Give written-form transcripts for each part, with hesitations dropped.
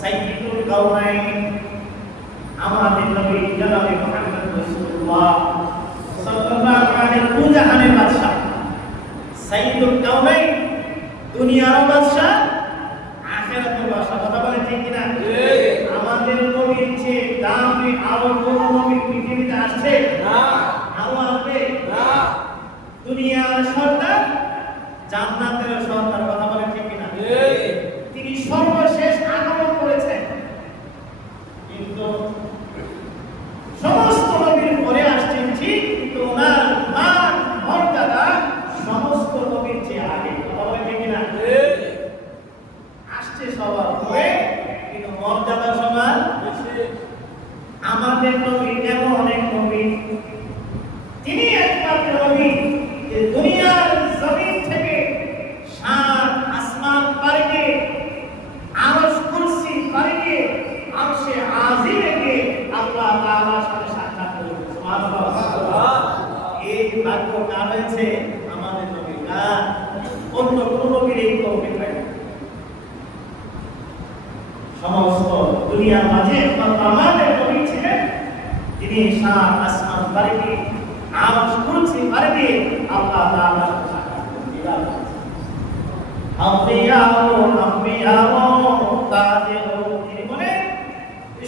সাইয়্যিদুল কাউনাইন আমাদের নবী জনাবে মুহাম্মদ রাসূলুল্লাহ সাল্লাল্লাহু আলাইহি ওয়া জাহানের বাদশা সাইয়্যিদুল কাউনাইন দুনিয়ার বাদশা আখিরাতের বাদশা কথা বলে ঠিক কি না আমাদের নবীর চেয়ে দামি আরো কোন নবী পৃথিবীতে আসছে না আরো আসবে না দুনিয়ার সরদার জান্নাতের সরদার কথা বলে ঠিক কি না তিনি সর্বশেষ আগমন করেছেন কিন্তু সমস্ত নবীর পরে আসছেন ঠিক কিন্তু ওনার মান মর্যাদা সমস্ত নবীর চেয়ে আগে কথা বলে ঠিক কি না আসছে সবার পরে কিন্তু মর্যাদা সমান আমাদের নবী এমন অনেক নবী তিনি একমাত্র নবী যে দুনিয়ার জমিন থেকে সাত আসমান পাড়ি দিয়ে আরশ কুরসি পাড়ি দিয়ে আরশে আজিমে গিয়ে আল্লাহ তাআলার সাথে সাক্ষাৎ করবেন সুবহানাল্লাহ এই ভাগ্য কার হয়েছে আমাদের নবী না অন্য কোন নবীর এই তৌফিক নাই সমস্ত দুনিয়ার মাঝে একমাত্র আমাদের নবী ছিলেন তিনি সাত আসমান পাড়ি দিয়ে আরশ কুরসি পাড়ি দিয়ে আল্লাহ তাআলার সাথে সাক্ষাৎ করবেন তিনি বলেন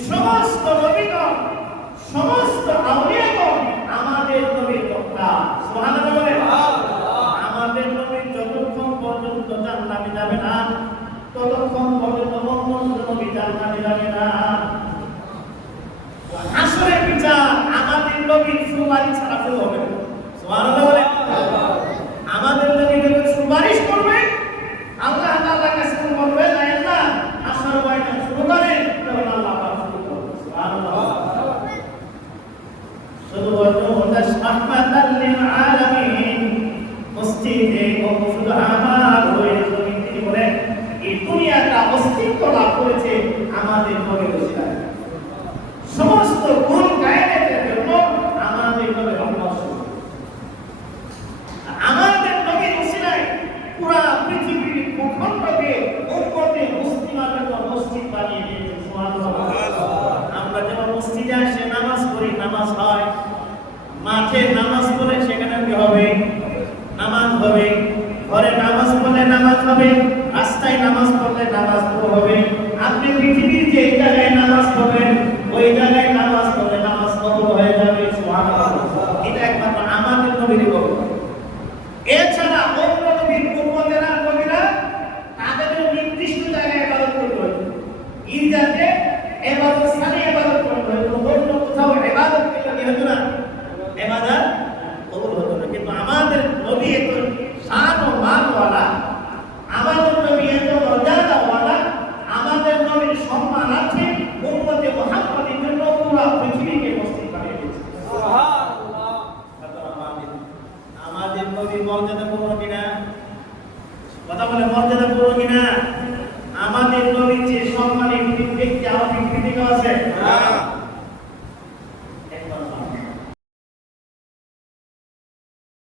সমস্ত নবীগণ সমস্ত আউলিয়াগণ আমাদের নবীর বক্তা সুবহানাল্লাহ বলেন আমাদের নবী যতক্ষণ পর্যন্ত জান্নাতে যাবে না ততক্ষণ পর্যন্ত অন্য নবী জান্নাতে যাবে না হাসরের বিচার আমাদের নবীর সুপারিশ ছাড়া শুরু হবে সুবহানাল্লাহ বলেন আমাদের নবী যখন সুপারিশ করবে আল্লাহ তাআলার কাছে বলবে না আল্লাহ আসর বয়টা শুরু করেন তখন আল্লাহ পাক শুরু করবে সুবহানাল্লাহ শুধু ওয়াজহুদাস রাহমাতাল লিল আলামিন মসজিদে ও শুধু আমার হয়ে জমিন তিনি বলেন এই দুনিয়াটা অস্তিত্ব লাভ করেছে আমাদের নবীর ওসিলায় সমস্ত গুণ কায়েনাতের জন্য আমাদের নবীর রহমত আমাদের নবীর ওসিলায় পুরা পৃথিবীর ভূখণ্ডকে উম্মতে মুসলিমাদের জন্য মসজিদ বানিয়ে দিয়েছে সুবহানাল্লাহ আমরা যখন মসজিদে আসে নামাজ পড়ি নামাজ হয় মাঠে নামাজ পড়ে সেখানে কি হবে নামাজ হবে ঘরে নামাজ পড়লে নামাজ হবে রাস্তায় নামাজ পড়লে নামাজ হবে আপনি পৃথিবীর যে জায়গায় নামাজ পড়বেন ওই জায়গায় নামাজ পড়লে নামাজ কবুল হয়ে যাবে সুবহানাল্লাহ এটা একমাত্র আমাদের নবীর বক্তব্য এছাড়া অন্য নবীর উম্মতেরা নবীরা তাদের নির্দিষ্ট জায়গায় ইবাদত করতে হয় ঈদগাহে ইবাদত স্থানে ইবাদত করতে হয় অন্য কোথাও ইবাদত করলে কি হতো না ইবাদত কবুল হতো না কিন্তু আমাদের নবী এত শান ও মানওয়ালা আমাদের নবী এত মর্যাদাওয়ালা আমাদের নবীর সম্মানার্থে উম্মতে মুহাম্মাদের জন্য পুরো পৃথিবীকে মসজিদ বানিয়ে দিয়েছে সুবহানাল্লাহ আমাদের নবীর মর্যাদা পূর্ণ কিনা কথা বলে মর্যাদা পূর্ণ কিনা আমাদের নবীর যে সম্মান